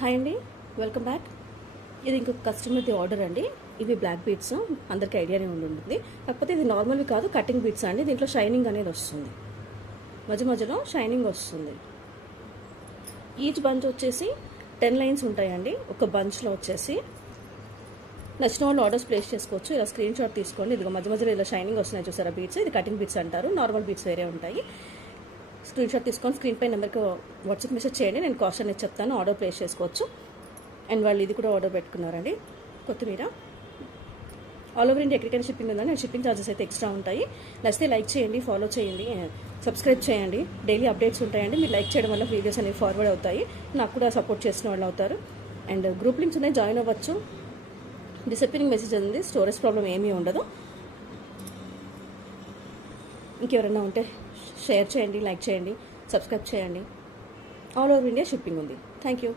Hi అండి, welcome back. ఇది ఇంకొక కస్టమర్ది ఆర్డర్ అండి. ఇవి బ్లాక్ బీడ్స్, అందరికీ ఐడియానే ఉంటుంది. కాకపోతే ఇది నార్మల్వి కాదు, కటింగ్ బీడ్స్ అండి. దీంట్లో షైనింగ్ అనేది వస్తుంది, మధ్య మధ్యలో షైనింగ్ వస్తుంది. ఈచ్ బంచ్ వచ్చేసి 10 లైన్స్ ఉంటాయండి. ఒక బంచ్లో వచ్చేసి నచ్చిన వాళ్ళు ఆర్డర్స్ ప్లేస్ చేసుకోవచ్చు. ఇలా స్క్రీన్ షాట్ తీసుకోండి. ఇదిగో మధ్య మధ్యలో ఇలా షైనింగ్ వస్తున్నాయి చూసారా బీడ్స్. ఇది కటింగ్ బీడ్స్ అంటారు. నార్మల్ బీడ్స్ వేరే ఉంటాయి. స్క్రీన్ షాట్ తీసుకొని స్క్రీన్ పై నెంబర్కి వాట్సాప్ మెసేజ్ చేయండి. నేను కాస్ట్ అనేది చెప్తాను, ఆర్డర్ ప్లేస్ చేసుకోవచ్చు. అండ్ వాళ్ళు ఇది కూడా ఆర్డర్ పెట్టుకున్నారండి, కొత్తిమీర. ఆల్ ఓవర్ ఇండియా ఎక్కడికైనా షిప్పింగ్ ఉందని, షిప్పింగ్ ఛార్జెస్ అయితే ఎక్స్ట్రా ఉంటాయి. నచ్చితే లైక్ చేయండి, ఫాలో చేయండి, సబ్స్క్రైబ్ చేయండి. డైలీ అప్డేట్స్ ఉంటాయండి. మీరు లైక్ చేయడం వల్ల వీడియోస్ అనేవి ఫార్వర్డ్ అవుతాయి, నాకు కూడా సపోర్ట్ చేసిన వాళ్ళు అవుతారు. అండ్ గ్రూప్ లింక్స్ ఉన్నాయి, జాయిన్ అవ్వచ్చు. డిసప్పింగ్ మెసేజ్ ఉంది, స్టోరేజ్ ప్రాబ్లం ఏమీ ఉండదు. ఇంకెవరైనా ఉంటే షేర్ చేయండి, లైక్ చేయండి, సబ్స్క్రైబ్ చేయండి. ఆల్ ఓవర్ ఇండియా షిప్పింగ్ ఉంది. Thank you.